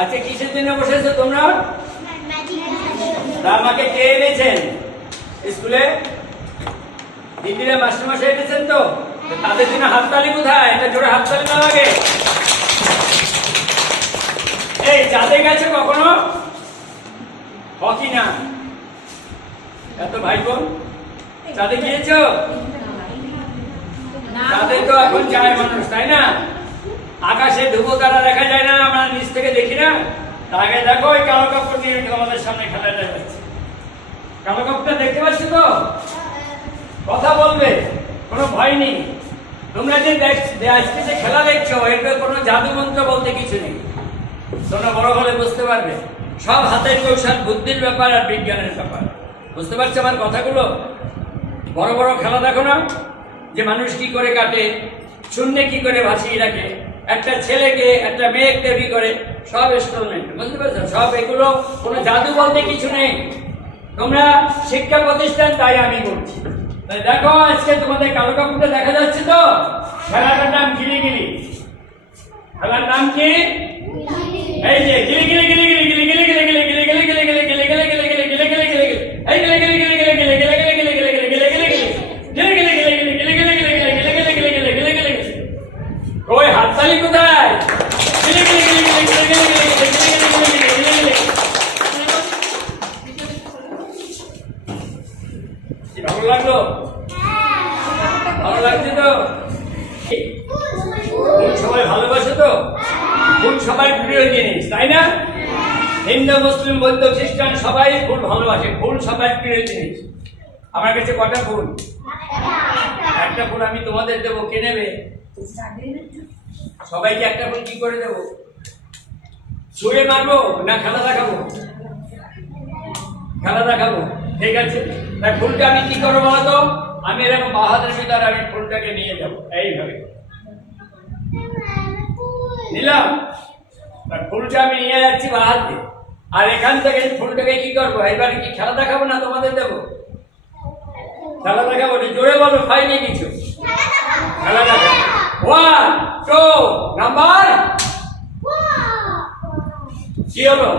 আজকে কিসের জন্য বসেছো তোমরা? আমাকে কে এনেছেন স্কুলে? দিদিরা মাস্টারমশাই এনেছেন তো? তাদের জন্য হাততালি কোথায়? এটা জোরে হাততালি না লাগে। এই চাঁদে গেছে কখনো? হকি না এত ভাই বোন চাঁদে গিয়েছো? চাঁদে তো এখন যায় মানুষ, তাই না? আকাশে ধ্রুব তারা দেখা যায় না, আমরা নিচ থেকে দেখি না। তার আগে দেখো ওই কালো কাপড় দিয়ে আমাদের সামনে খেলাটা হচ্ছে। কালো কাপড়টা দেখতে পাচ্ছ তো? কথা বলবে, কোনো ভয় নেই। তোমরা যে আজকে যে খেলা দেখছো এর কোনো জাদু মন্ত্র বলতে কিছু নেই। তোমরা বড় হলে বুঝতে পারবে সব হাতের কৌশল, বুদ্ধির ব্যাপার আর বিজ্ঞানের ব্যাপার। বুঝতে পারছো আমার কথাগুলো? বড় বড় খেলা দেখো না, যে মানুষ কি করে কাটে, শূন্যে কি করে ভাসিয়ে রাখে, একটা ছেলেকে একটা মেয়ে তৈরি করে, সব ইনস্টলমেন্ট। বুঝতে পারছো? সব এগুলো কোনো জাদু বলতে কিছু নেই। তোমরা শিক্ষা প্রতিষ্ঠান, তাই আমি বলছি। তাই দেখো আজকে তোমাদের কালো কাপড়টা দেখা যাচ্ছে তো? খেলাটার নাম গিলিগিলি। খেলার নাম কি? এই যে গিলিগিলি গিলিগিলি গিলিগিলি গিলিগিলি গিলিগিলি গিলিগিলি গিলিগিলি গিলিগিলি গিলিগিলি গিলিগিলি এই গিলিগিলি গিলিগিলি গিলিগিলি গিলিগিলি গিলিগিলি গিলিগিলি গিলিগিলি গিলিগিলি গিলিগিলি গিলিগিলি গিলিগিলি। ওই হাততালি কোথায়? গিলিগিলি গিলিগিলি গিলিগিলি গিলিগিলি গিলিগিলি। ভালো লাগলো? ভালো লাগছে তো? ফুল সবাই ভালোবাসে তো? ফুল সবাই প্রিয় জিনিস, তাই না? হিন্দু, মুসলিম, বৌদ্ধ, খ্রিস্টান সবাই ফুল ভালোবাসে। ফুল সবাই প্রিয় জিনিস। আমার কাছে কটা ফুল? একটা ফুল আমি তোমাদের দেবো, কে নেবে? সবাইকে একটা ফুল কি করে দেবো? ছুঁড়ে মারবো না খেলা দেখাবো? খেলা দেখাবো, ঠিক আছে। তাই ফুলটা আমি কি করবো বলো তো? আমি এরকম বাহাদের ভিতরে আমি ফুলটাকে নিয়ে যাবো, এইভাবে নিলাম। ফুলটা আমি নিয়ে যাচ্ছি বাহাতে, আর এখান থেকে ফুলটাকে কি করবো? এবারে কি খেলা দেখাবো না তোমাদের দেবো? খেলা দেখাবো, জোরে বলো, পাইনি কিছু। খেলা দেখাবো। 1 2 নাম্বার কি হলো?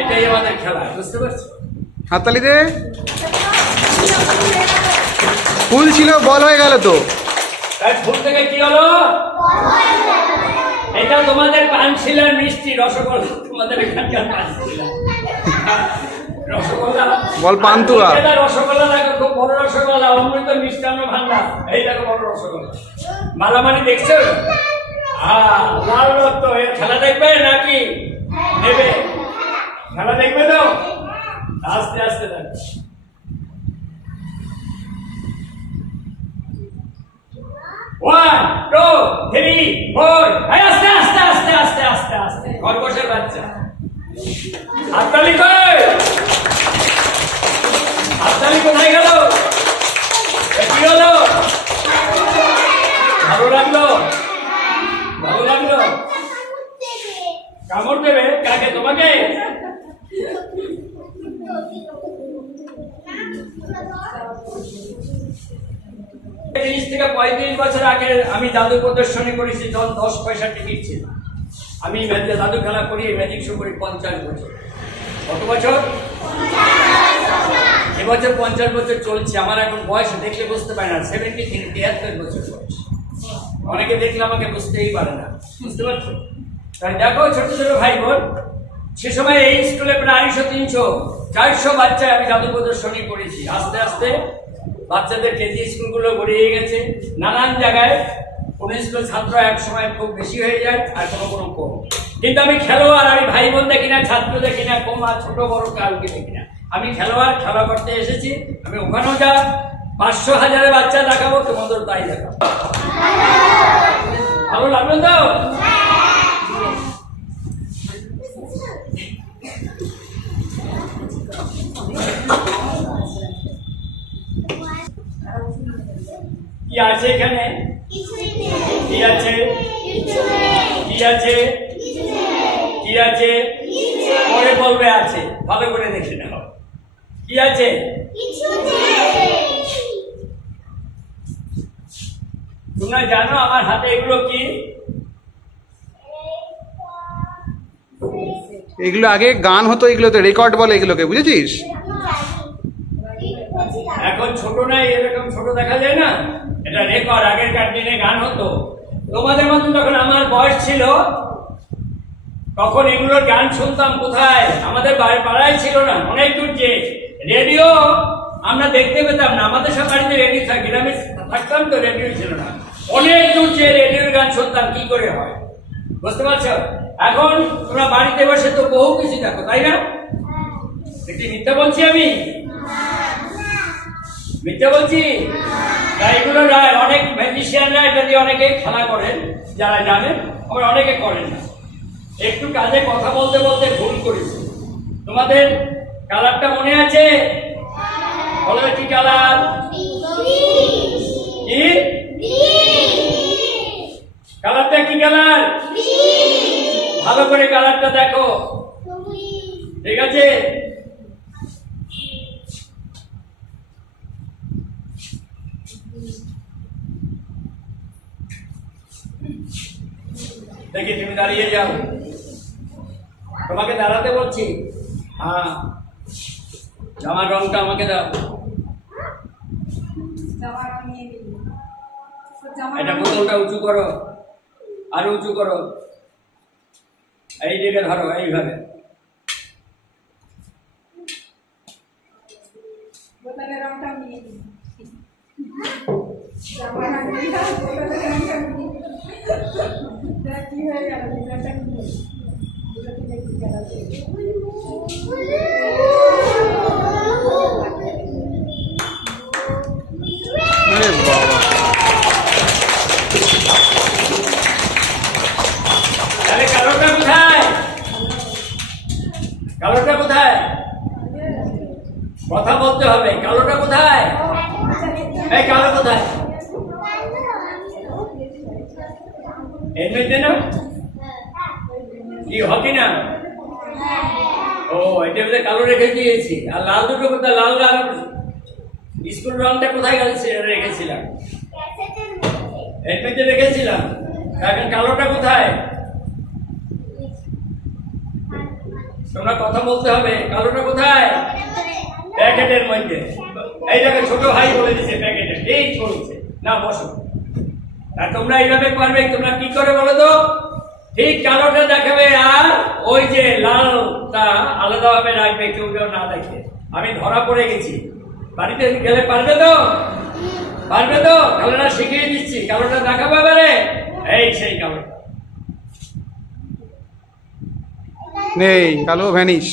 এটাই আমাদের খেলা, বুঝতে পারছো? হাততালি দে। ফুল ছিল, বল হয়ে গেল তো। তাই ফুল থেকে কি হলো? এটা তোমাদের পানশিলার মিষ্টি রসগোল্লা। তোমাদের এখানকার পানশিলা রসগোল্লা বল পান্তুয়া। এটা রসগোল্লা দেখো, খুব বড় রসগোল্লা, অমৃত মিষ্টান্ন ভান্ডার। এই দেখো বড় রসগোল্লা। মালামারি দেখছো? লাল রক্ত। এর খেলা দেখবে নাকি নেবে? খেলা দেখবে তো? আস্তে আস্তে দেখো। One, two, three, four. আস্তে আস্তে আস্তে আস্তে আস্তে আস্তে। খরগোশের বাচ্চা। হাততালি কই? হাততালি কোথায় গেল? কি হলো? ভালো লাগলো? ভালো লাগলো? কামড় দেবে? কাকে? তোমাকে? ত্রিশ থেকে 35 বছর আগে আমি জাদু প্রদর্শনী করেছি, 10 পয়সা টিকিট ছিল। আমি জাদু খেলা করি, ম্যাজিক শো করি 50 বছর। কত বছর? এবছর 50 বছর চলছে। আমার এখন বয়স দেখলে বুঝতে পারে না, 73 বছর বয়স। অনেকে দেখলে আমাকে বুঝতেই পারে না, বুঝতে পারছো? তাই দেখো ছোট ছোট ভাই বোন, সে সময় এই স্কুলে প্রায় 250, 300, 400 বাচ্চায় আমি জাদু প্রদর্শনী করেছি। আস্তে আস্তে বাচ্চাদের কেজি স্কুলগুলো গড়িয়ে গেছে নানান জায়গায়। কোন স্কুল ছাত্র এক সময় খুব বেশি হয়ে যায়, আর কোনো কম। কিন্তু আমি খেলোয়াড়, আমি ভাই বোন দেখি না, ছাত্র দেখি না, কম আর ছোট বড় কাউকে দেখি না। আমি খেলোয়াড়, খেলা করতে এসেছি। আমি ওখানেও যা 500 হাজারে বাচ্চা দেখাবো, তোমাদের তাই দেখাবো। ভালো লাগলো তো? কি আছে এখানে? কি আছে? কি আছে? কি আছে? পরে বলবে আছে, ভালো করে দেখে নাও। কি আছে? তোমরা জানো আমার হাতে এগুলো কি? এগুলো আগে গান হতো, এগুলোতে রেকর্ড বলে এগুলোকে, বুঝেছিস? এখন ছোট নাই, এরকম ছোট দেখা যায় না, এটা রেকর্ড। আগেরকার দিনে গান হতো। তোমাদের মতন যখন আমার বয়স ছিল তখন এগুলোর গান শুনতাম কোথায়? আমাদের পাড়ায় ছিল না, অনেক দূর যে রেডিও আমরা দেখতে পেতাম না। আমাদের সব বাড়িতে রেডিও থাকে, গ্রামে থাকতাম তো রেডিও ছিল না। অনেক দূর যে রেডিওর গান শুনতাম, কি করে হয় বুঝতে পারছো? এখন তোমরা বাড়িতে বসে তো বহু কিছু দেখো, তাই না? একটি মিথ্যা বলছি আমি? মিথ্যা বলছি? তাই এগুলো অনেক ম্যাজিশিয়ানরা এটা দিয়ে অনেকে খেলা করেন, যারা জানেন, আবার অনেকে করেন না। একটু কাজে কথা বলতে বলতে ভুল করেছি। তোমাদের কালারটা মনে আছে? বলো কি কালার? কি কালারটা? কি কালার? ভালো করে কালারটা দেখো, ঠিক আছে? দেখি তুমি দাঁড়িয়ে যাও, তোমাকে দাঁড়াতে বলছি। হ্যাঁ, জামার রংটা আমাকে দাও। এটা বোতলটা উঁচু করো, আরো উঁচু করো, এই দিকে ধরো, এইভাবে। আরে বাবা, তাহলে কালোটা কোথায়? কালোটা কোথায়? কথা বলতে হবে। কালোটা কোথায়? এই কালো কোথায়? এর মধ্যে না? কি হকি না? ও, এটা মধ্যে কালো রেখে দিয়েছি। আর লাল দুটো কোথায়? লাল লাল স্কুল রংটা কোথায় গেছে? রেখেছিলাম এর মধ্যে রেখেছিলাম। এখন কালোটা কোথায়? তোমরা কথা বলতে হবে। কালোটা কোথায়? প্যাকেটের মধ্যে। এইটাকে ছোট ভাই বলে দিচ্ছে প্যাকেটে, ঠিক বলছে না। বসো। আর তোমরা এইভাবে পারবে। তোমরা কি করে বলো তো? ঠিক কালোটা দেখাবে, আর ওই যে লালটা আলাদাভাবে রাখবে, কেউ কেউ না দেখে। আমি ধরা পড়ে গেছি, বাড়িতে গেলে পারবে তো? পারবে তো? কালোটা শিখিয়ে দিচ্ছি। কালোটা দেখাবে এবারে। এই সেই কালোটা নেই, কালো ভ্যানিশ।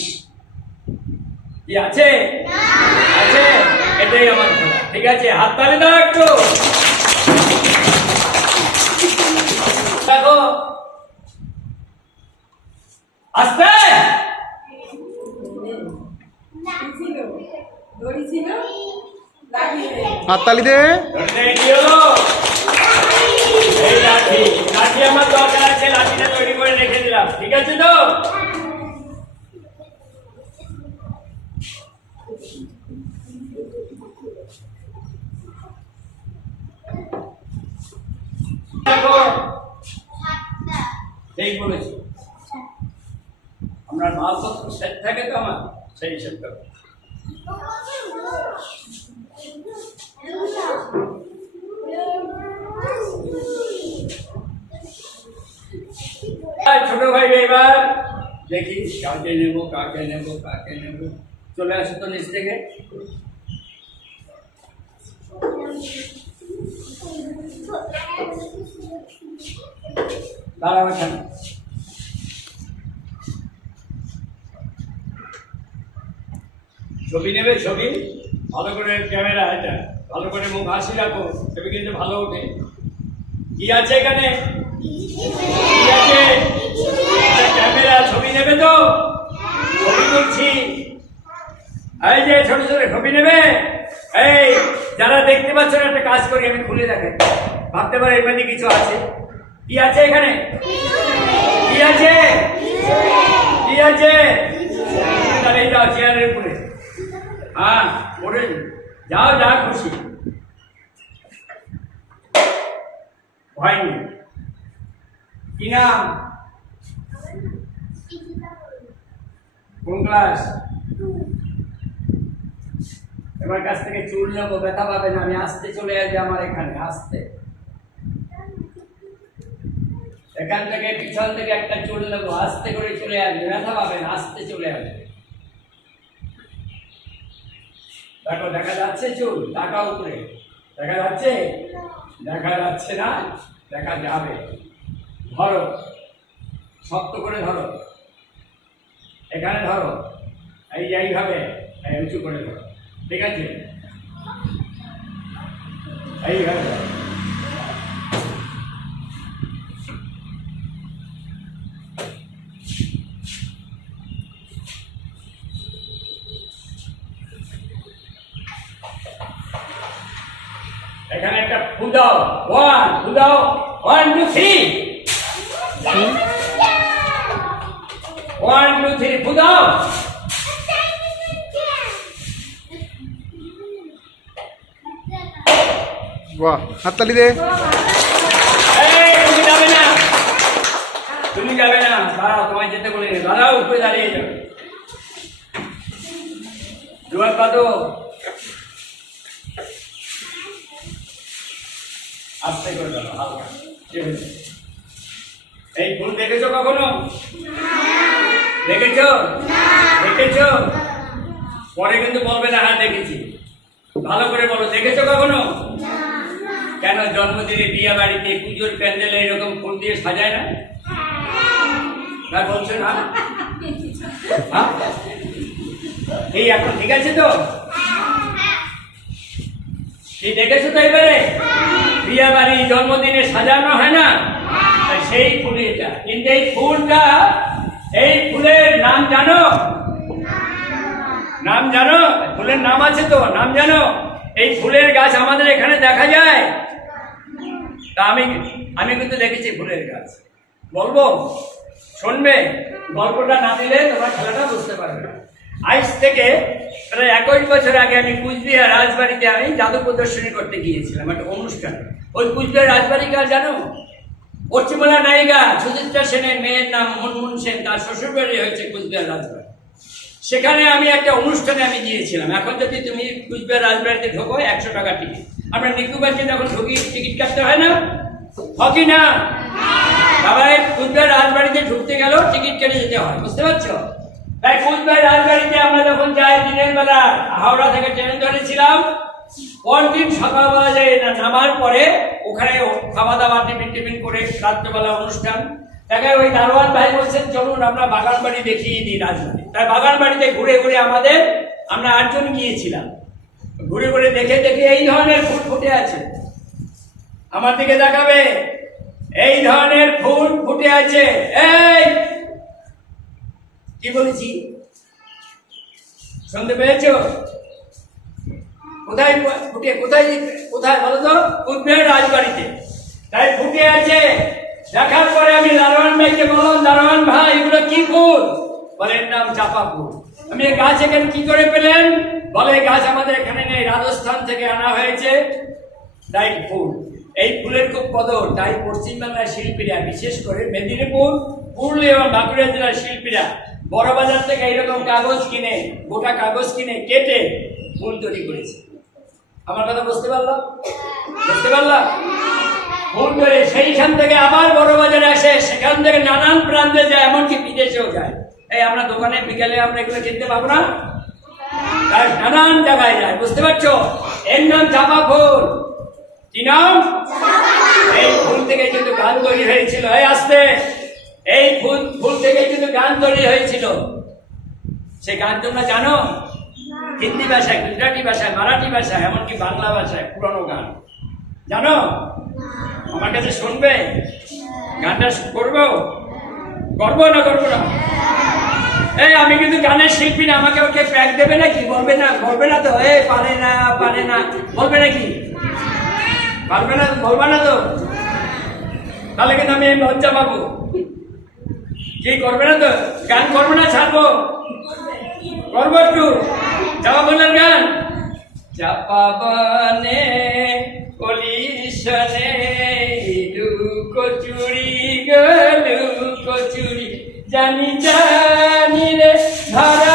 কি আছে? আছে। এটাই আমার খেলা, ঠিক আছে? হাত তালি দাও একটু। দেখো আস্তে। হাততালি দে। এই লাঠি, লাঠি আমার দরকার আছে। লাঠিটা তৈরি করে রেখে দিলাম, ঠিক আছে তো? দেখো, ঠিক বলেছি। আমরা মালপত্র সেট থাকে তো আমার, সেই সেট করো। ছোট ভাই, এবার দেখি কাকে নেবো, কাকে নেবো, কাকে নেবো। চলে আসো তো নিচ থেকে। দাঁড়াও এখানে। ছবি নেবে? ছবি ভালো করে, ক্যামেরা এটা ভালো করে মুখ হাসি রাখো, ছবি কিন্তু ভালো ওঠে। কি আছে এখানে? কি আছে? ক্যামেরা, ছবি নেবে তো? ছবি তুলছি। এই যে ছোট ছোট ছবি নেবে। এই যারা দেখতে পাচ্ছ না, একটা কাজ করি, আমি খুলে দেখেন, ভাবতে পারে এর মধ্যে কিছু আছে। কি আছে এখানে? কি আছে? কি আছে? তাহলে যাও চেয়ারের উপরে। হ্যাঁ, পড়ে যাও, যা খুশি, ভয় নেই। কি নাম? কোন ক্লাস? এবার কাছ থেকে চুল নেবো, ব্যথা পাবে না। আমি আসতে চলে আসবে আমার এখানে, আসতে। এখান থেকে পিছন থেকে একটা চুল নেবো, আস্তে করে চলে আসবে, ব্যথা পাবে না, আসতে চলে আসবে। দেখো দেখা যাচ্ছে চুল? টাকা উপরে দেখা যাচ্ছে? দেখা যাচ্ছে না, দেখা যাবে। ধরো, শক্ত করে ধরো, এখানে ধরো, এইভাবে উঁচু করে ধরো, ঠিক আছে? এইভাবে এখানে একটা ফু দাও, ফু দাও, 1 2 3, 1 2 3, ফু দাও। বাহ, হাততালি দে। তুমি যাবে না, তুমি যাবে না, দাঁড়াও, তোমায় যেতে বলে দাঁড়াও, উপরে দাঁড়িয়ে যাবে। দুয়ার পাতো, আস্তে করে দাও, হালকা। এই ফুল দেখেছো কখনো? দেখেছো? দেখেছো? পরে কিন্তু বলবে না হ্যাঁ দেখেছি। ভালো করে বলো, দেখেছো কখনো? কেন জন্মদিনে, বিয়ে বাড়িতে, পুজোর প্যান্ডেলে এরকম ফুল দিয়ে সাজায় না? না বলছো না? এই এখন ঠিক আছে তো? কি দেখেছো তো এবারে? বিয়ে বাড়ি, জন্মদিনে সাজানো হয় না? সেই ফুল এটা। কিন্তু এই ফুলটা, এই ফুলের নাম জানো? নাম জানো? ফুলের নাম আছে তো, নাম জানো? এই ফুলের গাছ আমাদের এখানে দেখা যায়। তা আমি কিন্তু দেখেছি ফুলের গাছ। বলবো? শুনবে? গল্পটা না দিলে তোমরা খেলাটা বুঝতে পারবে না। আজ থেকে প্রায় 21 বছর আগে আমি কুচবিহার রাজবাড়িতে আমি জাদু প্রদর্শনী করতে গিয়েছিলাম একটা অনুষ্ঠানে। ওই কুচবিহার রাজবাড়ি কার জানো? পশ্চিমবাংলা নায়িকা সুচিত্রা সেনের মেয়ের নাম মুনমুন সেন, তার শ্বশুর বাড়ি হয়েছে কুচবিহার রাজবাড়ি। সেখানে আমি একটা অনুষ্ঠানে আমি গিয়েছিলাম। এখন যদি তুমি কুচবিহার রাজবাড়িতে ঢোকো 100 টাকা টিকিট। আমরা নিকুবাসে যখন ঢুকি টিকিট কাটতে হয় না? হকি না? আবার কুচবিহার রাজবাড়িতে ঢুকতে গেলেও টিকিট কেটে যেতে হয়, বুঝতে পারছো? তাই কুচবিহার রাজবাড়িতে আমরা যখন যাই দিনের বেলা, হাওড়া থেকে ট্রেন ধরেছিলাম, পরদিন সকালবেলা যাই নামার পরে ওখানে খাওয়া দাওয়া টিফিন করে রাত্রেবেলা অনুষ্ঠান দেখায়। ওই দারোয়ান ভাই বলছেন চলুন আমরা বাগান বাড়ি দেখিয়ে দিই রাজবাড়ি। তাই বাগান বাড়িতে ঘুরে ঘুরে আমরা 8 জন গিয়েছিলাম। ঘুরে ঘুরে দেখে এই ধরনের ফুল ফুটে আছে। আমার দিকে দেখাবে, এই ধরনের ফুল ফুটে আছে। এই কি বলেছি শুনতে পেয়েছো? কোথায় ফুটে, কোথায় বলো তো? কুচবিহার রাজবাড়িতে। তাই ফুটে আছে। দেখার পরে আমি দারোয়ান ভাইকে বললাম, দারোয়ান ভাই এগুলো কি ফুল? বলে এর নাম চাপা ফুল। আমি এই গাছ এখানে কি করে পেলেন? বলে এই গাছ আমাদের এখানে নেই, রাজস্থান থেকে আনা হয়েছে। তাই ফুল, এই ফুলের খুব কদর। তাই পশ্চিমবাংলার শিল্পীরা, বিশেষ করে মেদিনীপুর, পুরুলিয়া এবং বাঁকুড়া জেলার শিল্পীরা বড় বাজার থেকে এইরকম কাগজ কিনে, গোটা কাগজ কিনে কেটে ফুল তৈরি করেছে। আমার কথা বুঝতে পারলাম? বুঝতে পারলাম? ফুল তৈরি সেইখান থেকে আবার বড় বাজারে আসে, সেখান থেকে নানান প্রান্তে যায়, এমনকি বিদেশেও যায়। এই আমরা দোকানে বিকেলে আমরা এগুলো কিনতে পাবো না? তাই নানান জায়গায় যায়, বুঝতে পারছো? এর নাম চাপা ফুল। কি নাম? এই ফুল থেকে কিন্তু গান তৈরি হয়েছিল। এই আসতে, এই ফুল থেকে কিন্তু গান তৈরি হয়েছিল। সে গান তোমরা জানো? হিন্দি ভাষায়, গুজরাটি ভাষায়, মারাঠি ভাষায়, এমনকি বাংলা ভাষায় পুরানো গান জানো? আমার কাছে শুনবে? গানটা করবো? করবো না করবো না? এই আমি কিন্তু গানের শিল্পী না, আমাকে ওকে প্যাক দেবে নাকি? বলবে না, বলবে না তো? এই পারে না বলবে নাকি? পারবে না? বলবে না তো? তাহলে কিন্তু আমি লজ্জা পাবো। কি করবে না তো? গান করবে না? ছাড়বো? করবো একটু চাপা ফুলের গান। চাপা বনে কলিশনে লুকোচুরি গো লুকোচুরি, জানি রে ধরা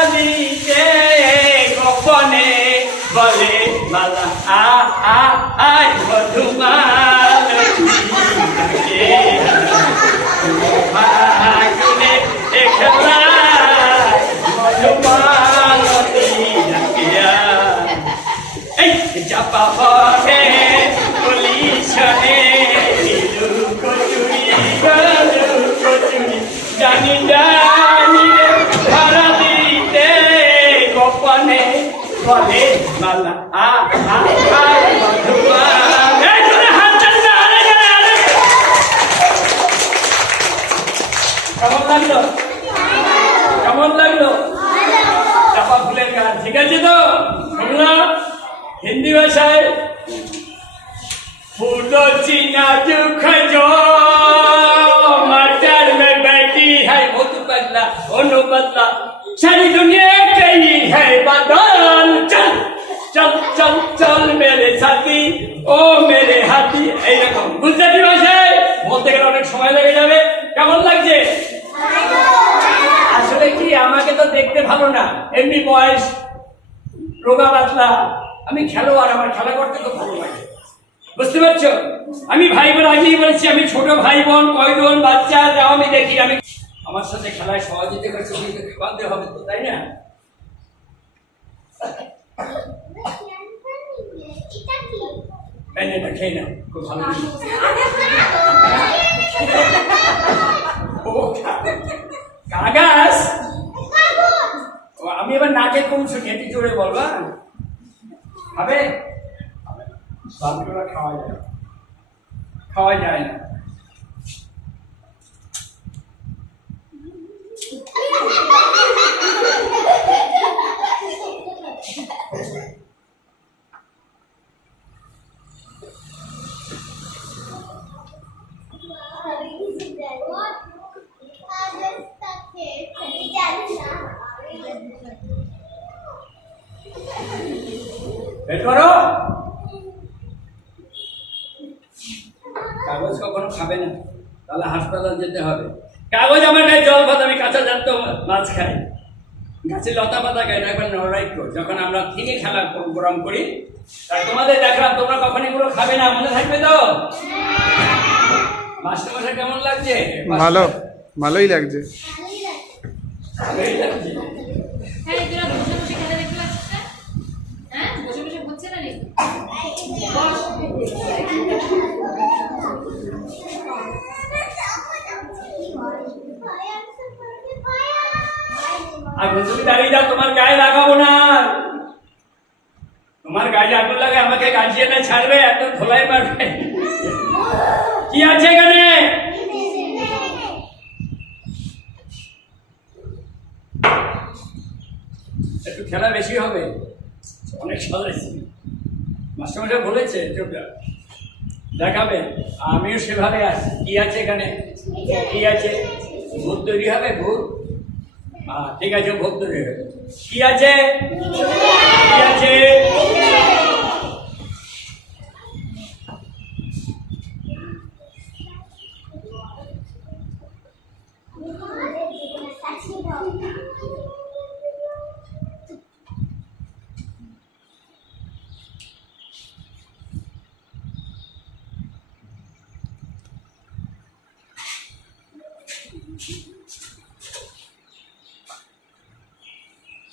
শহরে পুলিশনে কচুরি কচুরি জানি জানি ধরা দিতে গোপনে বলে মালা কেমন লাগলো কেমন লাগলো চাপা ফুলের গান ঠিক আছে তো শুনলাম हिंदी भाषाएं फूलो चीना दुख जो मटर में बैठी है वो तो बदला ओनो बदला सारी दुनिया कही है बदल चल चल चल चल मेरे साथी ओ मेरे हाथी এইরকম গুজরাটি ভাষায় বলতে গেলে অনেক সময় লেগে যাবে কেমন লাগছে আসলে কি আমাকে তো দেখতে ভালো না এমনি বয়স রোগা পাতলা আমি খেলোয়াড় আমার খেলা করতে খুব ভালো লাগে বুঝতে পারছো আমি ভাই বোন আগেই বলেছি আমি ছোট ভাই বোন কয়জন বাচ্চা যাও আমি দেখি আমি আমার সাথে খেলায় সহযোগিতা করে ছবি বাঁধতে হবে তো তাই না এটা খেয়ে নাও খুব ভালো কাগজ আমি এবার নাকে কমছো খেতে জোরে বলবা খাবে বাকিগুলো খাওয়া যায় না করো কাগজ কখনো খাবে না তাহলে হাসপাতাল যেতে হবে কাগজ আমার গায়ে জল ভাত আমি কাঁচা জাত মাছ খাই গাছে লতা পাতা খাই না একবার নড়াইক্য যখন আমরা থেকে খেলা গরম করি তাই তোমাদের দেখলাম তোমরা কখন এগুলো খাবে না মনে থাকবে তো মাস্টারমশাই কেমন লাগছে ভালো ভালোই লাগছে ভালোই লাগছে আগুন তুমি দাঁড়িয়ে যাও তোমার গায়ে লাগাবো না তোমার গায়ে আগুন লাগে আমাকে গাছিয়ে না ছাড়বে এত ধোলাই মারবে কি আছে এখানে একটু খেলা বেশি হবে অনেক সাজাইছি মাস্টারমশাই বলেছে দেখাবে আমিও সেভাবে আছি কি আছে এখানে কি আছে ভূত তৈরি হবে ভূত ঠিক আছে ভূত তৈরি হবে কি আছে কি আছে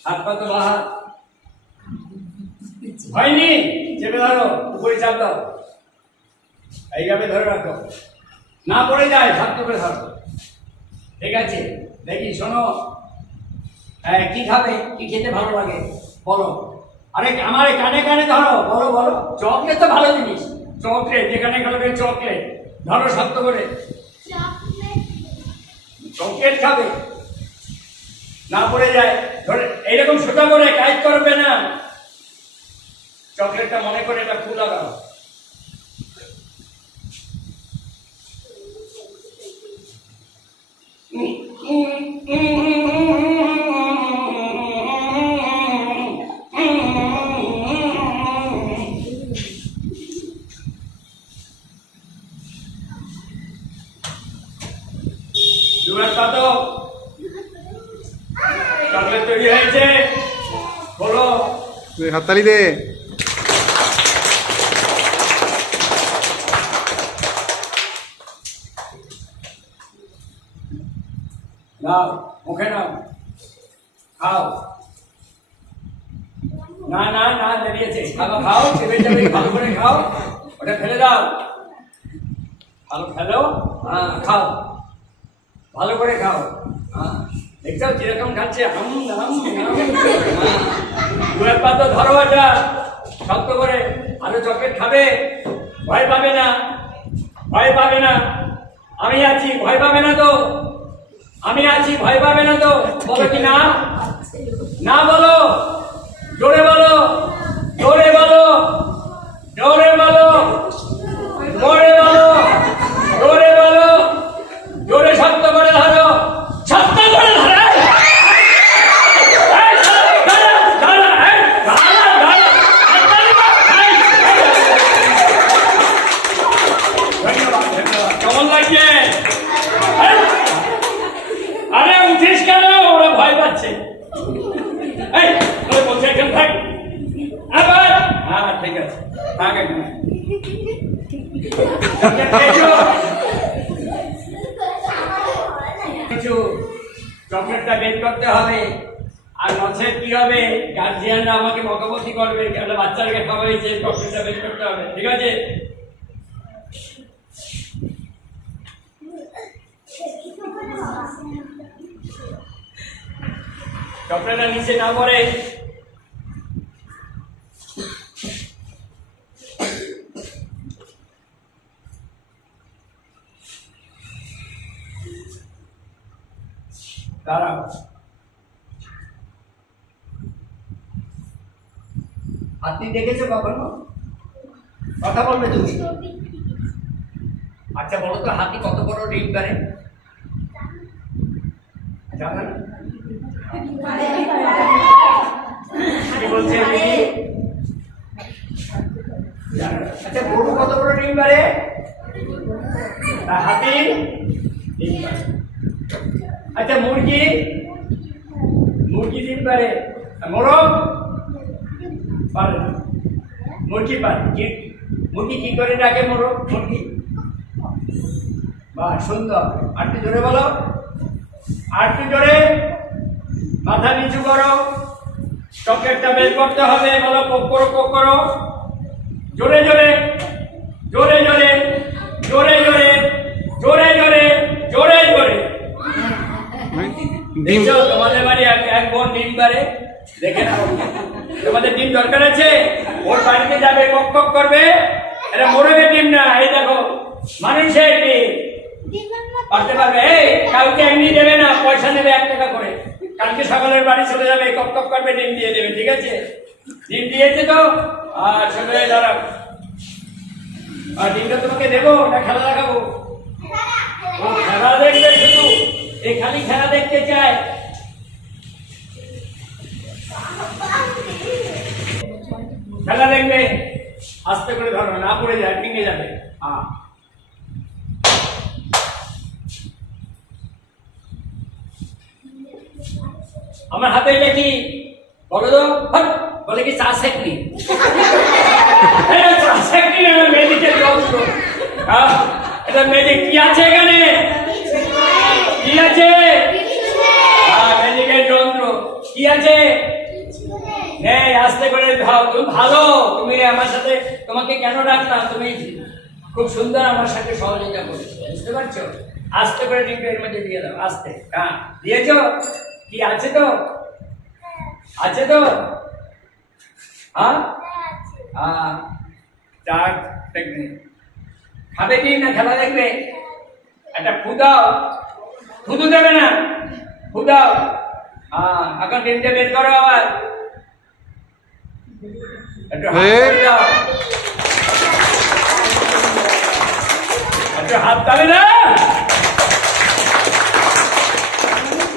হাত পা তো বাহা হয়নি চেপে ধরো উপরে চাপ দাও এইভাবে ধরে রাখো না পড়ে যায় হাত করে ধরো ঠিক আছে দেখি শোনো কি খাবে কি খেতে ভালো লাগে বলো আরে আমার কানে কানে ধরো বলো বলো চকলেট তো ভালো জিনিস চকলেট যেখানে খাবে চকলেট ধরো শক্ত করে চকলেট খাবে না পড়ে যায় ধরে এইরকম সোজা করে কাজ করবে না চকলেটটা মনে করে এটা ফুল লাগাও চকলেট তৈরি হয়েছে বলো হাততালি দে নাও মুখে নাও খাও না না না বেরিয়েছে, খাও খাও, চেপে চেপে ভালো করে খাও, ওটা ফেলে দাও, ভালো ফেলো, হ্যাঁ খাও, ভালো করে খাও, হ্যাঁ দেখছো যেরকম খাচ্ছে, হাম হাম দুয়ের পাতা ধরো, এটা শক্ত করে, আরো চকলেট খাবে, ভয় পাবে না, ভয় পাবে না, আমি আছি, ভয় পাবে না তো, আমি আছি, ভয় পাবে না তো, বলো কি না, না বলো, জোরে বলো, জোরে বলো, জোরে বলো, জোরে বলো, জোরে বলো, জোরে শক্ত করে ধরো, শক্ত করে ধরো, কেমন লাগছে? আরে উঠিস কেন, ওরা ভয় পাচ্ছে, এই তোর বলছে এখানে থাক, আবার হ্যাঁ ঠিক আছে, থাক এখানে, কিছু চকলেটটা বের করতে হবে, আর নচেত কি হবে, গার্জিয়ানরা আমাকে বকাবকি করবে, কেন বাচ্চাকে খাওয়াইছে, চকলেটটা বের করতে হবে, ঠিক আছে? চকলেটটা নিচে না পড়ে, দাঁড়াও, হাতি দেখেছো কখনো? কথা বলবে তুমি? আচ্ছা বলো তো, হাতি কত বড় ডিম পারে? জানো না? কি বলছে? আচ্ছা গরু কত বড় ডিম পারে? হাতি ডিম পারে। আচ্ছা মুরগি, মুরগি ডিম পারে, মোরগ পারে না, মুরগি পারে। মুরগি কি করে ডাকে? মোরগ মুরগি। বাহ সুন্দর, আরটি জোরে বলো, আরটি জোরে, মাথা নিচু করো, চকলেটটা বের করতে হবে, বলো পোক করো, পোক করো, জোরে জোরে, জোরে জোরে, জোরে জোরে, জোরে জোরে, জোরে জোরে। দেখছো তোমাদের বাড়ি এক বোন ডিম পারে, দেখে না? তোমাদের ডিম দরকার আছে? ওর বাড়িতে যাবে, কক কক করবে, এটা মোরগের ডিম না, এই দেখো মানুষের ডিম, পারতে পারবে? এই কাউকে এমনি দেবে না, পয়সা নেবে 1 টাকা করে, কালকে সকালের বাড়ি চলে যাবে, কক কক করবে, ডিম দিয়ে দেবে, ঠিক আছে? ডিম দিয়েছে তো, আর চলে দাঁড়াও, আর ডিমটা তোমাকে দেবো না খেলা দেখাবো? ও খেলা দেখবে শুধু, এই খালি খেলা দেখতে চায়। খেলা দেখবে, আস্তে করে ধরো, না পড়ে যায়, ভেঙে যাবে। আমার হাতে এটা কি বলো তো? বলে কি চা সেকনি? চা সেকনি না, মেডিকেল যন্ত্র। এটা মেডিক কি আছে এখানে? কি আছে? মেডিকেল যন্ত্র কি আছে? নেই, আস্তে করে খাও। তুমি ভালো, তুমি আমার সাথে, তোমাকে কেন ডাকলাম, তুমি খুব সুন্দর আমার সাথে সহযোগিতা করেছো, বুঝতে পারছো? আস্তে করে ডিমটা এর মধ্যে দিয়ে দাও, আস্তে। হ্যাঁ দিয়েছো? কি আছে তো? আছে তো? হ্যাঁ চার টেকনিক। খাবে কি না খেলা দেখবে? একটা ফু দাও, ফুদু দেবে না, ফু দাও। এখন ডিমটা বের করো, আবার একটু হাত দাও, একটু হাত দাবে না।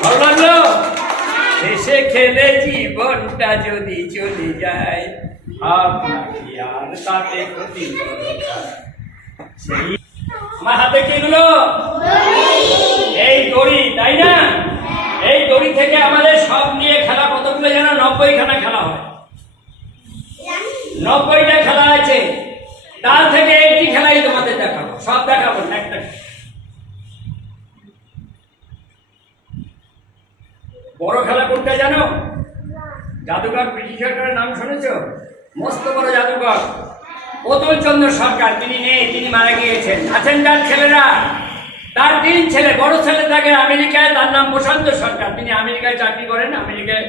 ভালো লাগলো? হেসে খেলে জীবনটা যদি চলে যায়, আপনাকে আর তাতে ক্ষতি। আমার হাতে কি গুলো? এই দড়ি, তাই না? এই দড়ি থেকে আমাদের সব নিয়ে খেলা কতগুলো যেন 90খানা খেলা হয়, 90টা খেলা আছে, তার থেকে একটি খেলাই তোমাদের দেখাবো, সব দেখাবো না, একটা। বড় খেলা কোনটা জানো? জাদুঘর ব্রিটিশ সরকারের নাম শুনেছ? মস্ত বড় জাদুঘর অতুল চন্দ্র সরকার, তিনি নেই, তিনি মারা গিয়েছেন। আছেন তার ছেলেরা, তার 3 ছেলে। বড় ছেলে থাকে আমেরিকায়, তার নাম প্রশান্ত সরকার, তিনি আমেরিকায় চাকরি করেন, আমেরিকায়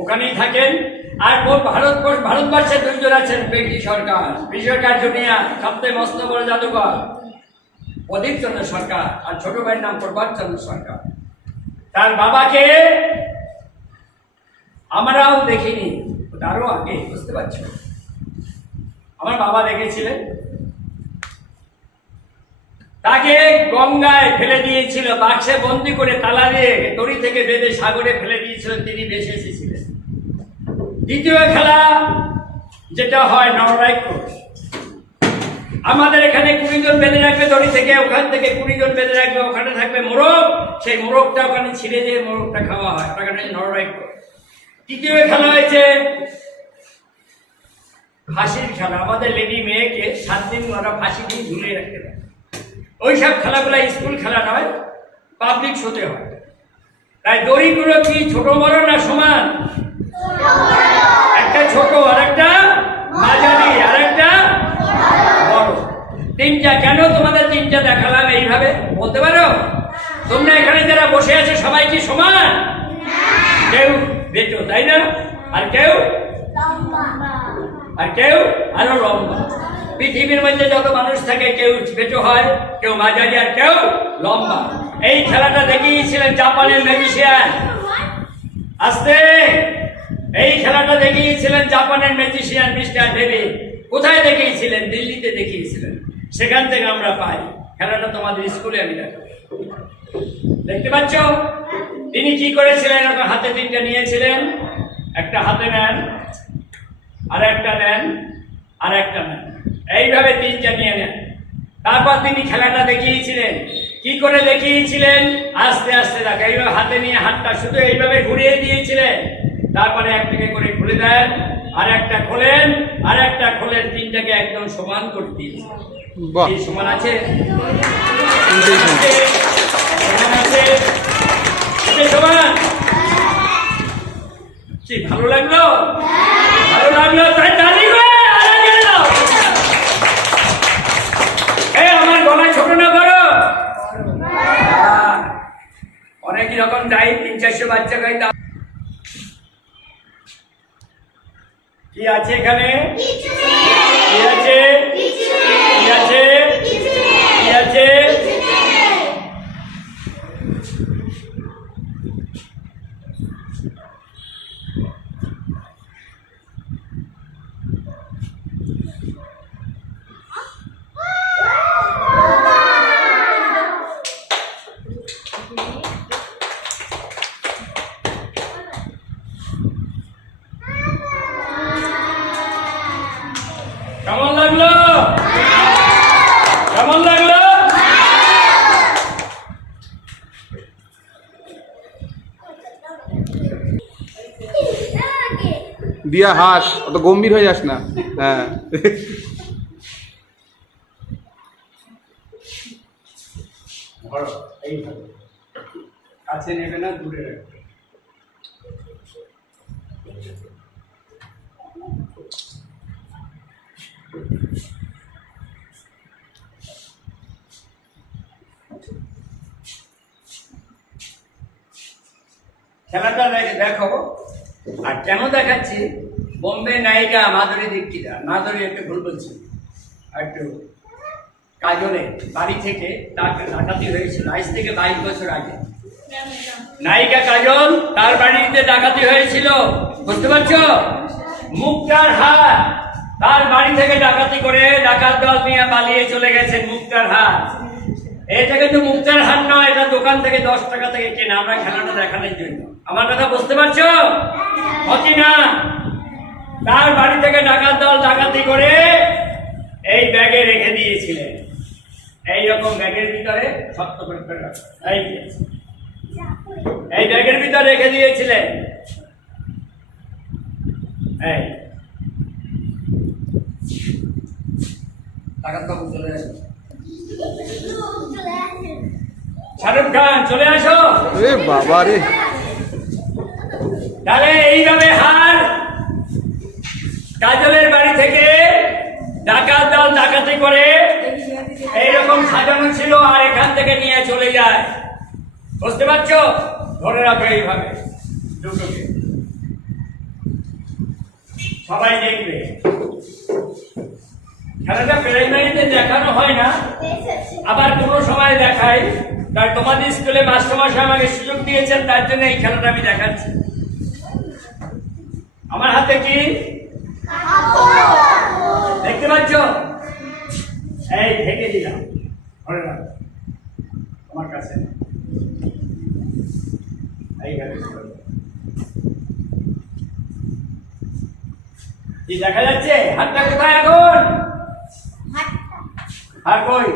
ওখানেই থাকেন। আর ভারতবর্ষে 2 জন আছেন ব্রিটিশ সরকার, ব্রিটিশ সরকার জুনিয়া, সবচেয়ে মস্ত বড় জাদুঘর প্রদীপ চন্দ্র সরকার, আর ছোট ভাইয়ের নাম প্রভাত চন্দ্র সরকার। তার বাবাকে আমরাও দেখিনি, তারও আগে, বুঝতে পারছো? আমার বাবা দেখেছিলেন। তাকে গঙ্গায় ফেলে দিয়েছিল, বাক্সে বন্দি করে তালা দিয়ে দড়ি থেকে বেঁধে সাগরে ফেলে দিয়েছিল, তিনি ভেসে এসেছিলেন। দ্বিতীয় খেলা যেটা হয় নররাইট কোর্স, আমাদের এখানে 20 জন বেঁধে রাখবে দড়ি থেকে, ওখান থেকে 20 জন বেঁধে রাখবে, ওখানে থাকবে মোরগ, সেই মোরগটা ওখানে ছিঁড়ে দিয়ে মোরগটা খাওয়া হয়, ওখানে নররাইট কোর্স। তৃতীয় খেলা হয়েছে ফাঁসির খেলা, আমাদের লেডি মেয়েকে 7 দিন ওরা ফাঁসি দিয়ে ঝুলিয়ে রাখতে পারে। ওইসব খেলাগুলো স্কুল খেলা নয়, পাবলিক শোতে হয়। তাই দড়িগুলো কি ছোট বড় না সমান? একটা ছোট, আর একটা মাঝারি, আর একটা বড়। 3টা। কেন তোমাদের 3টা দেখালাম এইভাবে বলতে পারো? তোমরা এখানে যারা বসে আছে সবাই কি সমান? কেউ বেটো, তাই না? আর কেউ আরো লম্বা। পৃথিবীর মধ্যে যত মানুষ থাকে কেউ বেটো হয়, কেউ মাঝারি, আর কেউ লম্বা। এই খেলাটা দেখিয়েছিলেন জাপানের ম্যাজিশিয়ান। আস্তে, এই খেলাটা দেখিয়েছিলেন জাপানের ম্যাজিশিয়ান মিস্টার ডেভি। কোথায় দেখিয়েছিলেন? দিল্লিতে দেখিয়েছিলেন। সেখান থেকে আমরা পাই। খেলাটা তোমাদের স্কুলে আমি দেখাবো, দেখতে পাচ্ছ? তিনি কি করেছিলেন? এখন হাতে 3টা নিয়েছিলেন, একটা হাতে নেন, আর একটা নেন, আর একটা নেন, এইভাবে 3টা নিয়ে নেন। তারপর তিনি খেলাটা দেখিয়েছিলেন। কি করে দেখিয়েছিলেন? আস্তে আস্তে দেখো, এইভাবে হাতে নিয়ে হাতটা শুধু এইভাবে ঘুরিয়ে দিয়েছিলেন। তারপরে একটাকে করে খুলে দেন, আর একটা খোলেন, আর একটা খোলেন, 3টাকে একদম সমান করে দিয়েছিলেন। এই সমান আছে? সমান আছে? সমান? কি ভালো লাগলো? ভালো লাগলো? তাই তালি করে আরে গেল। আমার গলা ছোট না বড়? অনেক রকম যাই, 300-400 বাচ্চা গাই। কি আছে এখানে? কি আছে? কি আছে? কি আছে? কেমন লাগলো? কেমন লাগলো? দিয়া হাস, অত গম্ভীর হয়ে যাস না। হ্যাঁ, এইভাবে কাছে নেবে না, দূরে রাখবে। খেলাটা দেখো। আর কেন দেখাচ্ছি? বোম্বে নায়িকা মাধুরী দীক্ষিতা, মাধুরী একটু ভুল বলছি, একটু কাজলে বাড়ি থেকে ডাকাতি হয়েছিল আজ থেকে 22 বছর আগে। নায়িকা কাজল, তার বাড়িতে ডাকাতি হয়েছিল, বুঝতে পারছো? মুক্তার হাট, তার বাড়ি থেকে ডাকাতি করে ডাকাত দল নিয়ে পালিয়ে চলে গেছেন মুক্তার হাট। এটা কিন্তু মুক্তার হাট নয়, এটা দোকান থেকে 10 টাকা থেকে কেনা, আমরা খেলাটা দেখানোর জন্য। আমার কথা বুঝতে পারছো? হকি না। তার বাড়ি থেকে ডাকাত দল ডাকাতি করে এই ব্যাগে রেখে দিয়েছিলেন, এইরকম ব্যাগের ভিতরে শক্ত করে এই ব্যাগের ভিতরে রেখে দিয়েছিলেন। এই ডাকাত বাবু চলে আসো, শাহরুখ খান চলে আসো। বাবা রে, তাহলে এইভাবে হার কাজলের বাড়ি থেকে ডাকাত দল ডাকাতি করে এইরকম সাজানো ছিল, আর এখান থেকে নিয়ে চলে যায়। বুঝতে পারছো? ধরে রাখো এইভাবে দুটোকে, সবাই দেখবে। খেলাটা প্রাইমারিতে দেখানো হয় না, আবার কোনো সময় দেখাই, কারণ তোমাদের স্কুলে মাস্টারমশাই আমাকে সুযোগ দিয়েছেন, তার জন্য এই খেলাটা আমি দেখাচ্ছি। আমার হাতে কি দেখতে পাচ্ছ? এই ঢেকে দিলাম, ধরে রাখো আমার কাছে। কি দেখা যাচ্ছে? হাতটা কোথায় এখন? হাত কই?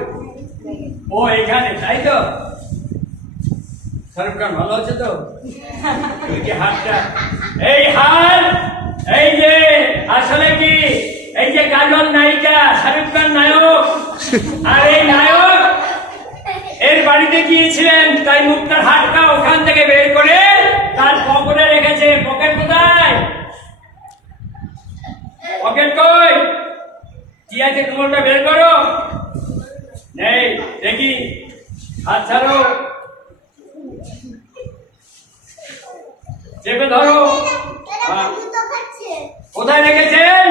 ও এখানে, তাই তো? শাহরুখ খান ভালো আছে তো? এই যে হাতটা, এই হাত, এই যে আসলে কি, এই যে কাজল নায়িকা, শাহরুখ খান নায়ক, আর এই নায়ক এর বাড়িতে গিয়েছিলেন, তাই মুক্তার হাতটা ওখান থেকে বের করে তার পকেটে রেখেছে। পকেট কোথায়? পকেট কই? কি আছে তোমারটা বের করো। নেই, দেখি, হাত ছাড়ো, চেপে ধরো। কোথায় রেখেছেন?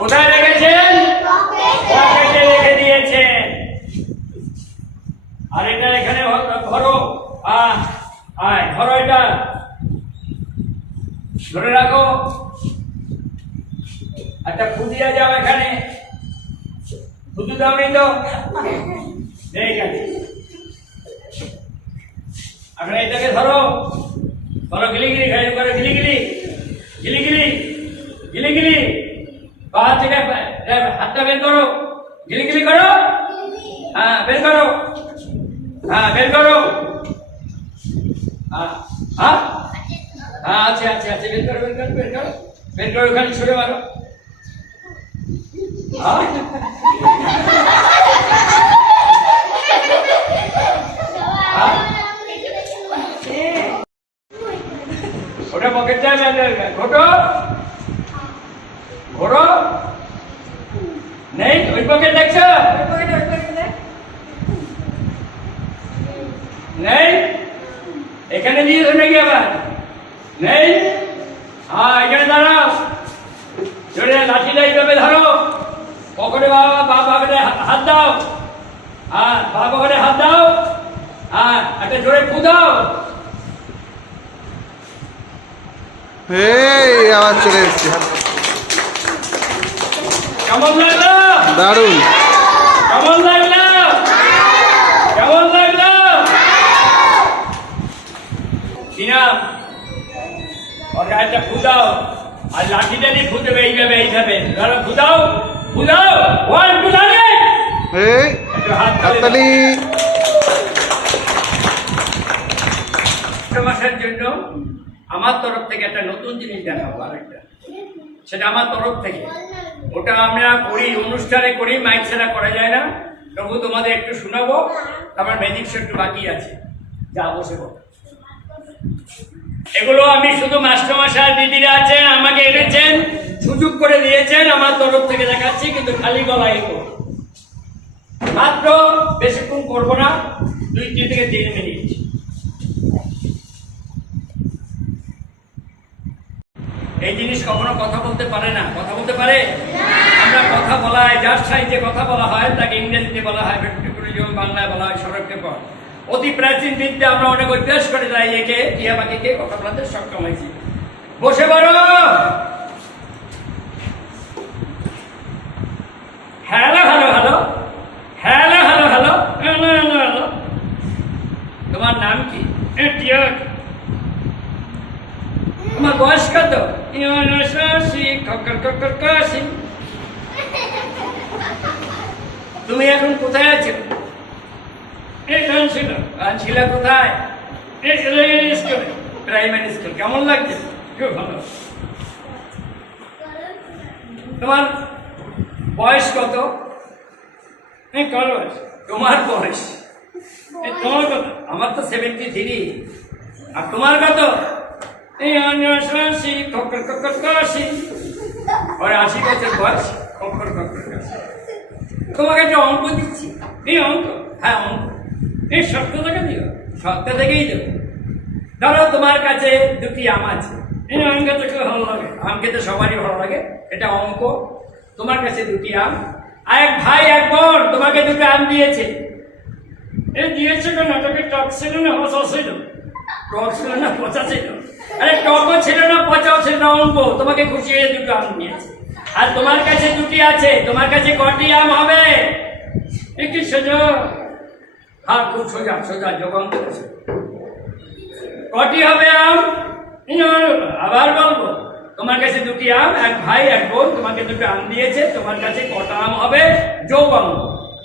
কোথায় রেখেছেন? পকেটে রেখে দিয়েছেন। আর এটা এখানে ধরো, আয় ধরো, এটা ধরে রাখো। একটা ফুদিয়া যাও এখানে, ফুদু দাও নি তো, ঠিক আছে। এখন এটাকে ধরো, ধরো, গিলিগিলি খাই করো, গিলিগিলি গিলিগিলি গিলিগিলি, বাহার থেকে হাতটা বের করো, গিলিগিলি করো, হ্যাঁ বের করো, হ্যাঁ বের করো, হ্যাঁ হ্যাঁ আছে আছে আছে, বের করো, বের করো, বের করো, বের করো, ওখানে ছুড়ে মারো। ওটা পকেটটা ঘোটো, ঘোরো, নেই ওই পকেট দেখছো? নেই, এখানে দিয়েছো নাকি আবার? নেই, হ্যাঁ এখানে দাঁড়াও, জোরে লাঠিটা এইভাবে ধরো, পকেটে বাবা হাত দাও, হ্যাঁ বাবা পকেটে হাত দাও, হ্যাঁ একটা জোরে ফু দাও। এই আওয়াজ চলে এসছে। কেমন লাগলো? দারুণ। কেমন লাগলো? কেমন লাগলো? সিনাম ওর গায়েটা ফু দাও, আর লাঠিটা দিয়ে ফু দেবে, এইভাবে এইভাবে ধরো, ফু দাও, ফু দাও, 1 2 লাগে। এই হাততালি। মাসের জন্য আমার তরফ থেকে একটা নতুন জিনিস দেখাবো, আরেকটা, সেটা আমার তরফ থেকে। ওটা আমরা করি, অনুষ্ঠানে করি, মাইক ছাড়া করা যায় না, তবু তোমাদের একটু শোনাবো। আমার ম্যাজিক শো একটু বাকি আছে, যা বসে বল। এগুলো আমি শুধু মাস্টারমশাই দিদিরা আছেন, আমাকে এনেছেন, সুযোগ করে দিয়েছেন, আমার তরফ থেকে দেখাচ্ছি, কিন্তু খালি গলায় মাত্র বেশিক্ষণ করবো না, 2 থেকে 3 মিনিট। এই জিনিস কখনো কথা বলতে পারে না, কথা বলতে পারে? আমরা কথা বলা হয়, যার সাহিত্যে কথা বলা হয় তাকে ইংরেজিতে বলা হয় ভেট্রিকুলিজম, বাংলায় বলা হয় সড়কক্ষেপণ। অতি প্রাচীন বিদ্যা আমরা অনেক অভ্যাস করে যাই, একে ইয়াবাকিকে কথা বলাতে সক্ষম হয়েছি। বসে পড়ো। Hello hello hello hello hello hello hello hello hello. তোমার নাম কি? তোমার বয়স কত? তুমি এখন কোথায় আছো? ছিল কোথায়? Primary school. কেমন লাগছে? খুব ভালো। তোমার বয়স কত? তোমার বয়স, তোমার কত? আমার তো 73। আর তোমার কত? এই 89 কক্কর কক্কর কাশি ওর 80 বছর বয়স কক্কর কক্কর কাশি। তোমাকে একটা অঙ্ক দিচ্ছি, এই অঙ্ক, হ্যাঁ অঙ্ক, এই সত্য থেকে দিও, সত্য থেকেই দেবো। ধরো তোমার কাছে দুটি আম আছে, এই আম খেতে খুব ভালো লাগে, আম খেতে সবারই ভালো লাগে, এটা অঙ্ক। তোমার কাছে দুটি আম, আর এক ভাই এক বোন তোমাকে দুটো আম দিয়েছে। এই দিয়েছে কেন? তোকে টক ছিল না পচা ছিল? টক ছিল না পচা ছিল? আরে টকও ছিল না পচাও ছিল না, অঙ্ক। তোমাকে খুশি হয়ে দুটো আম দিয়েছে, আর তোমার কাছে দুটি আছে, তোমার কাছে কটি আম হবে? একটি সোজা, হ্যাঁ খুব সোজা সোজা যোগান করেছে। কটি হবে আম? আবার বলবো, তোমার কাছে দুটি আম, এক ভাই এক বোন তোমাকে দুটো আম দিয়েছে, তোমার কাছে কটা আম হবে? যোগ অঙ্ক,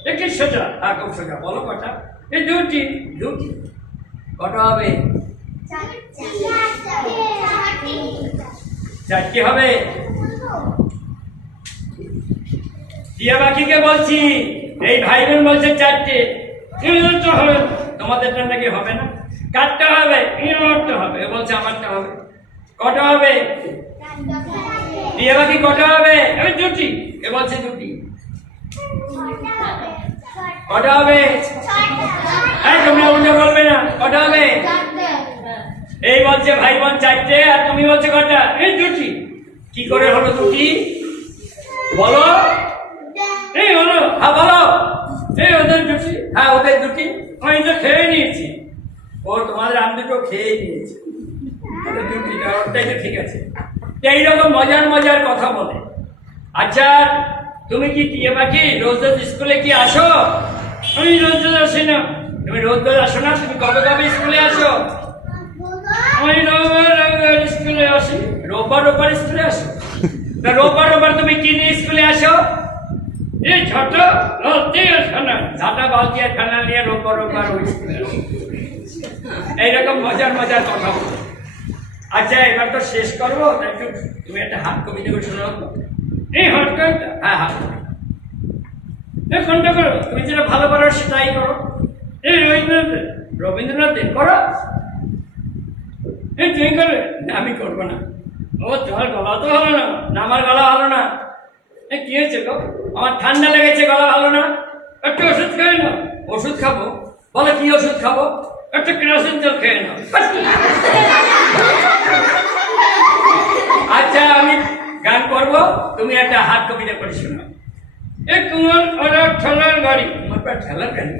একটি সোজা, হ্যাঁ খুব সোজা। বলো কটা? এই দুটি, দুটি। কটা হবে? চারটি হবে। টিয়া বাকিকে বলছি, এই ভাই বোন বলছে চারটে, হবে তোমাদেরটা নাকি হবে না? কাটতে হবে, ইনটা হবে, এ বলছে আমারটা হবে। কটা হবে? টিয়া বাকি কটা হবে? আমি দুটি, এ বলছে দুটি। কটা হবে? এই তোমরা উল্টো বলবে না, কটা হবে? এই বলছে ভাই বোন চারটে, আর তুমি বলছে কটা? এই দুটি। কি করে হলো দুটি? বলো। এই হলো, হ্যাঁ বলো। এই ওদের দুটি, হ্যাঁ ওদের দুটি। আমি তো খেয়ে নিয়েছি, ও তোমাদের আম দুটো খেয়ে নিয়েছে, ওদের দুটি, ওটাই তো ঠিক আছে। এইরকম মজার মজার কথা বলে। আচ্ছা তুমি কি টিয়া পাখি রোজ রোজ স্কুলে কি আসো? আমি রোজ রোজ আসি না। তুমি রোজ রোজ আসো না? তুমি কবে কবে স্কুলে আসো? আমি রোববার স্কুলে আসি। রোববার রোববার স্কুলে আসো? রোববার রোববার তুমি কি নিয়ে স্কুলে আসো? এই ঝাঁটা বালতি আর খানা, ঝাঁটা বালতি আর খানা নিয়ে রোববার রোববার ওই স্কুলে আসো। এইরকম মজার মজার কথা বলো। আচ্ছা এবার তো শেষ করবো, তাই একটু তুমি একটা হাত কবিতা করে শোনাও। এই হাত কবিতা, হ্যাঁ হাত কবিতা কোনটা করো? তুমি যেটা ভালো পারো সেটাই করো। এই রবীন্দ্রনাথের করো। এই তুমি করবে? আমি করবো না। ও তোমার গলা তো ভালো না, আমার গলা ভালো না। কি হয়েছে গো? আমার ঠান্ডা লেগেছে, গলা ভালো না, একটু ওষুধ খেয়ে নাও। ওষুধ খাবো? বলো কি ওষুধ খাবো? একটু কেরোসিন তেল খেয়ে নাও। আচ্ছা আমি গান করবো, তুমি একটা হাত কবিতা করে শোনাও। এ তোমার ওরা ঠেলার গাড়ি, তোমার পা ঠেলার গাড়ি,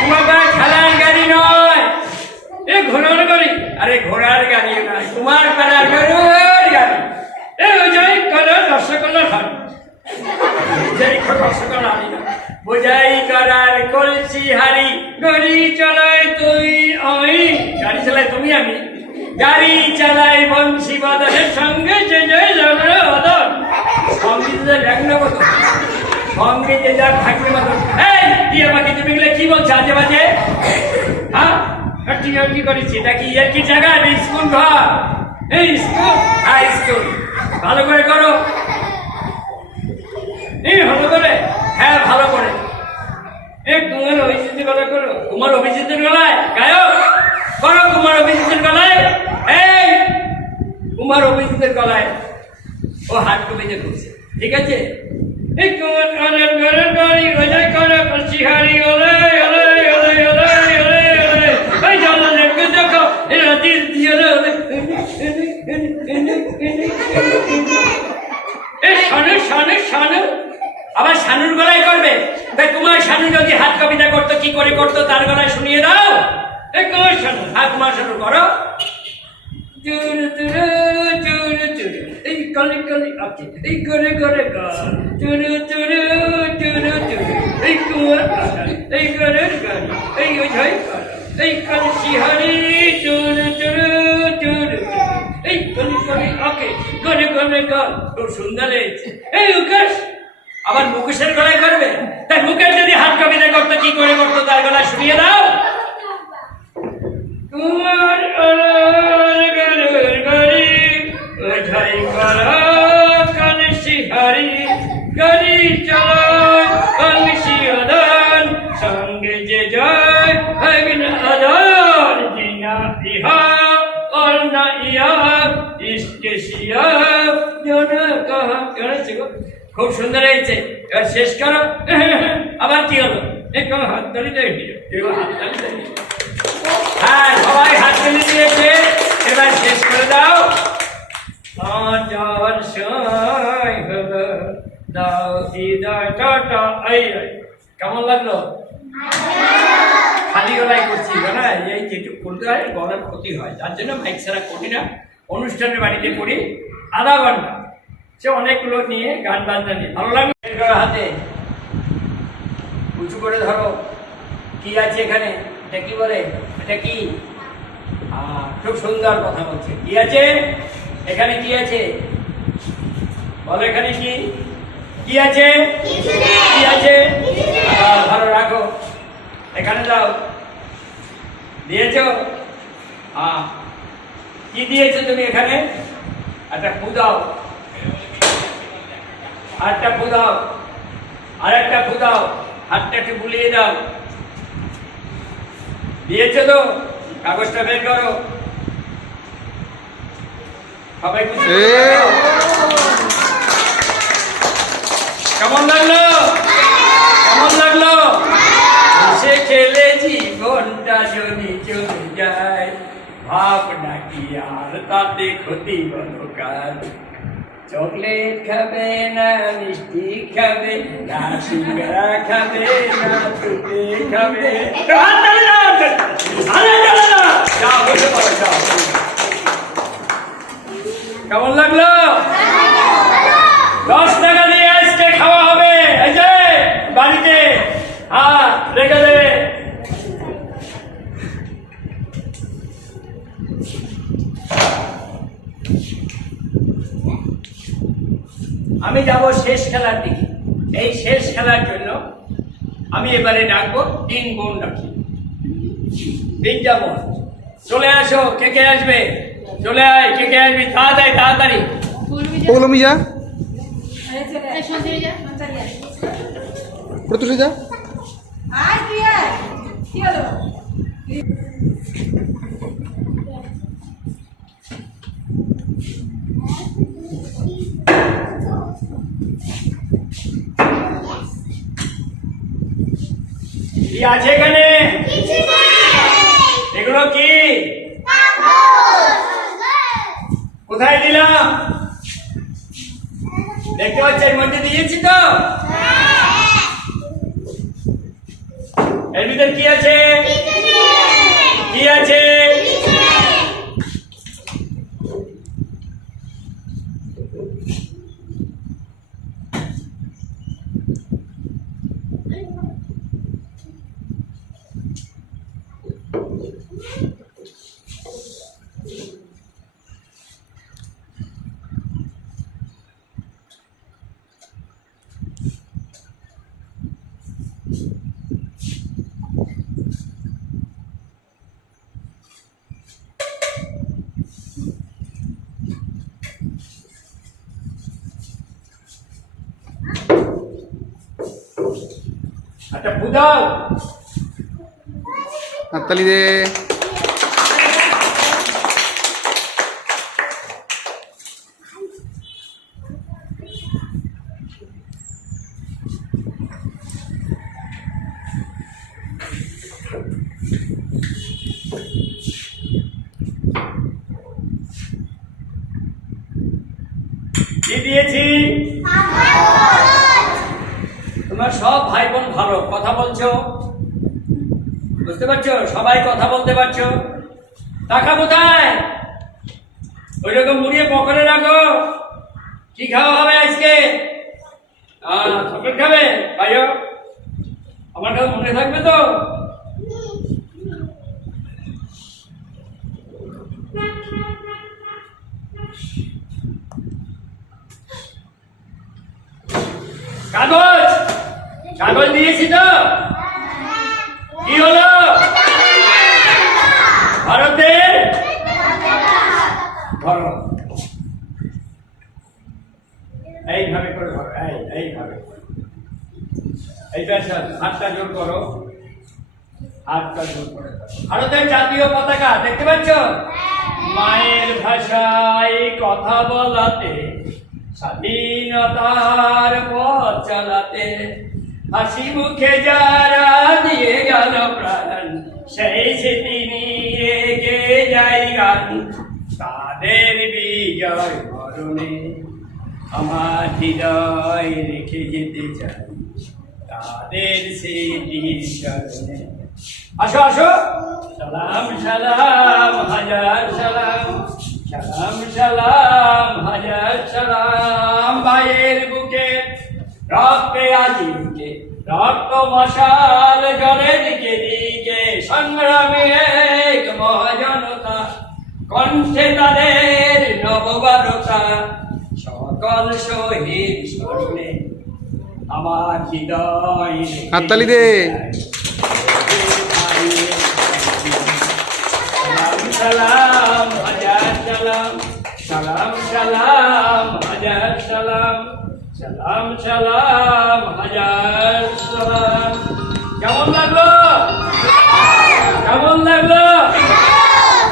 তোমার পা ঠেলার গাড়ি নয়, এ ঘোড়ার গাড়ি। আরে ঘোড়ার গাড়ি নয়, তোমার পাড়ার গরুর গাড়ি। এ ওই কালার রসগোল্লার হাড়ি, রসগোল্লা হাড়ি না, বোঝাই করার কলসি হাড়ি। গাড়ি চালায় তুই আমি, গাড়ি চালায় তুমি আমি, গাড়ি চালাই বংশী বাদনের সঙ্গে যে যাই লাগলো বাদন। সঙ্গীতের লাগলো কত, সঙ্গে যে যার থাকলে বাদন। এই টিয়া পাখি তুমি গেলে কি বলছো আজে বাজে? হ্যাঁ টিয়া কি করেছি? এটা কি এর কি জায়গা? স্কুল ঘর, এই স্কুল, হ্যাঁ স্কুল। ভালো করে করো, এই ভালো করে, হ্যাঁ ভালো করে। এই তোমার অভিজিতের গলা করো, তোমার অভিজিতের গলায় গায়ক করো, কুমার অভিজিতের গলায়। এই কুমার অভিজিতের গলায় ও হাত কবিতা করছে, ঠিক আছে? এই কুমার ঘরের ঘরের গাড়ি ওজাই করে কলসি হাড়ি, ওলে ওলে ওলে ওলে ওলে ওলে। এই জানা দেখে দেখো এই রাতির দিয়ে ওলে। এই শানু শানু শানু, আবার শানুর গলায় করবে? তাই কুমার শানু যদি হাত কবিতা করতো কি করে করতো তার গলায় শুনিয়ে দাও। এই কুমার শানু, হ্যাঁ কুমার শানু করো। এই কলি কলি আচ্ছা, এই করে করে গান চুরু চুরু চুরু চুরু। এই কুমার এই ঘরের গান, এই ওঝাই এই কলসি হাড়ি চুরু চুরু চুরু। এই কলি কলি ওকে গনে গনে গান, খুব সুন্দর হয়েছে। এই উকাশ আবার মুকেশের গলায় করবে? তাই মুকেশ যদি হাত কবিতা করতো কি করে করতো তার গলায় শুনিয়ে দাও। তোমার গাড়ি ওঝাই করা কলসি হাড়ি, গাড়ি চালায় কলসি আদান সঙ্গে যে যায় আদান। জিনা ইহা আর না ইয়া ইশকে শিয়া জানা কাহা করেছে গো, খুব সুন্দর হয়েছে। এবার শেষ করো। আবার কি হলো? একটু হাত তালি দেয়, হাত তালি দেয়। হ্যাঁ, সবাই হাত তালি দিয়েছে, এবার শেষ করে দাও। যাওয়ার সময় হলো, দাও বিদায়, টাটা। এই কেমন লাগলো? খালি গলায় করছি না, এই যেটুকু করতে হয় গলার ক্ষতি হয়, তার জন্য মাইক ছাড়া করি না। অনুষ্ঠানের বাড়িতে করি আধা ঘন্টা, সে অনেকগুলো নিয়ে গান বাজনা নিয়ে ভালো লাগে। হাতে উঁচু করে ধরো। কি আছে এখানে? এটা কি বলে? এটা কি? খুব সুন্দর কথা বলছে। কি আছে এখানে? কি আছে বলো? এখানে কি কি আছে? কি আছে? ভালো রাখো, এখানে দাও। দিয়েছ? কি দিয়েছো তুমি এখানে? একটা ফু দাও, আরেকটা ফু দাও, আরেকটা ফু দাও, হাতটা একটু বুলিয়ে দাও। দিয়েছো তো? কাগজটা বের করো। সবাই কেমন লাগলো? কেমন লাগলো? সে খেলে জীবনটা যদি চলে যায়, ভাবনা কি আর তাতে ক্ষতি বলো কার? চকলেট খাবে না, মিষ্টি খাবে না, সিঙ্গারা খাবে না, তুতে খাবে। কেমন লাগলো? 10 টাকা দিয়ে আজকে খাওয়া হবে, এই যে বাড়িতে। রেখে দেবে। আমি যাব শেষ খেলার দিকে। এই শেষ খেলার জন্য আমি এবারে ডাকবো 3 বোন ডাকি। 3টা বোন চলে আসো। কে কে আসবে? চলে আয়, কে কে আসবি? তাড়াতাড়ি তাড়াতাড়ি। পৌলমি যা, প্রত্যুষে যা। কি আছে এখানে? এগুলো কি? কোথায় দিলাম? দেখতে পাচ্ছেন মধ্যে দিয়েছি তো? এর ভিতর কি আছে? কি আছে? একটা বুদাও। হাততালি দে। কি দিয়েছি? তোমরা সব ভাই বোন ভালো কথা বলছো, বুঝতে পারছো? সবাই কথা বলতে পারছো। টাকা কোথায়? ওই রকম মুড়িয়ে পকেটে রাখো। কি খাওয়া হবে আজকে? চকলেট খাবে? ভাইও আমার কাছে মনে থাকবে তো? কাগজ কাগজ দিয়েছি তো? কি হলো? ভারতের ধরো, এইভাবে করে ধরো, এইভাবে। এইটা হাতটা জোর করো, হাতটা জোর করে। ভারতের জাতীয় পতাকা দেখতে পাচ্ছ? মায়ের ভাষায় কথা বলাতে, স্বাধীনতার পথ চালাতে, হাসি মুখে যারা দিয়ে গেল প্রাণ, সেই স্মৃতি নিয়ে গে যাই গান। তাদের বিজয় মরণে আমার হৃদয় রেখে যেতে চাই, তাদের স্মৃতির স্মরণে। আসো আসো, সালাম সালাম হাজার সালাম, সালাম সালাম হাজার সালাম। ভাইয়ের বুকে রক্তে আজিকে রক্ত মশাল জলে দিকে দিকে, সংগ্রামে এক মহাজনতা, কণ্ঠে তাদের নববারতা। সকল শহীদ স্মরণে আমার হৃদয় হাততালি দে। সালাম হাজার সালাম, সালাম সালাম হাজার সালাম, সালাম সালাম হাজার সালাম। কেমন লাগলো? কেমন লাগলো?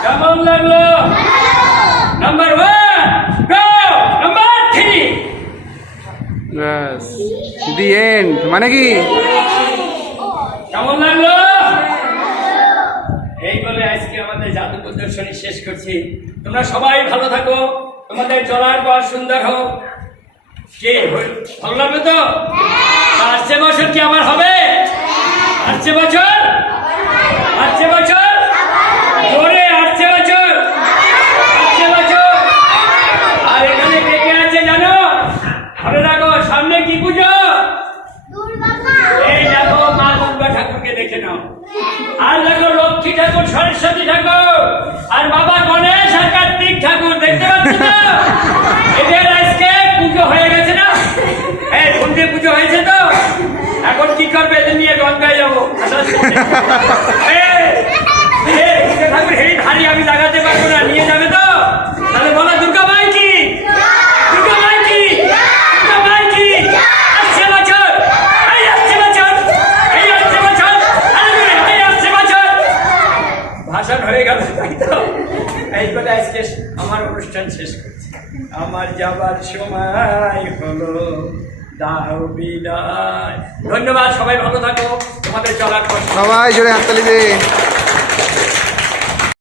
কেমন লাগলো? নাম্বার 1 গো, নাম্বার 3। ব্যাস, দি এন্ড। মানে কি? কেমন লাগলো? এই বলে আজকে আমাদের জাদু প্রদর্শনী শেষ করছি। তোমরা সবাই ভালো থাকো, তোমাদের চলার পর সুন্দর হোক। কে ভালো লাগবে তো? আসছে বছর কি আমার হবে? আসছে বছর? আসছে বছর? জোরে আসছে বছর? আসছে বছর? আর এখানে কে কে আছে জানো? মনে রাখো, সামনে কি পুজো? এই দেখো, মা দুর্গা ঠাকুরকে দেখে নাও। আর দেখো, লক্ষ্মী ঠাকুর, সরস্বতী ঠাকুর, আর বাবা গণেশ আর কার্তিক ঠাকুর। দেখতে পাচ্ছ তো? এদের আজকে পুজো হয়ে গেছে না? এই সন্ধ্যে পুজো হয়েছে তো? এখন কি করবে? এদের নিয়ে গঙ্গায় যাবো। ঠাকুর এই ধারি আমি লাগাতে পারবো না, নিয়ে যাবে তো? তাহলে বলো দুর্গা মাই কি? দুর্গা মাই কি? দুর্গা মাই কি? আসছে বছর, এই আসছে বছর, এই আসছে বছর, এই আসছে বছর। ভাষণ হয়ে গেল, তাই তো? এই করে আজকে আমার অনুষ্ঠান শেষ করছি। আমার যাবার সময় হলো, দাও বিদায়। ধন্যবাদ, সবাই ভালো থাকো, তোমাদের চলার পর সবাই জোরে হাততালি দে।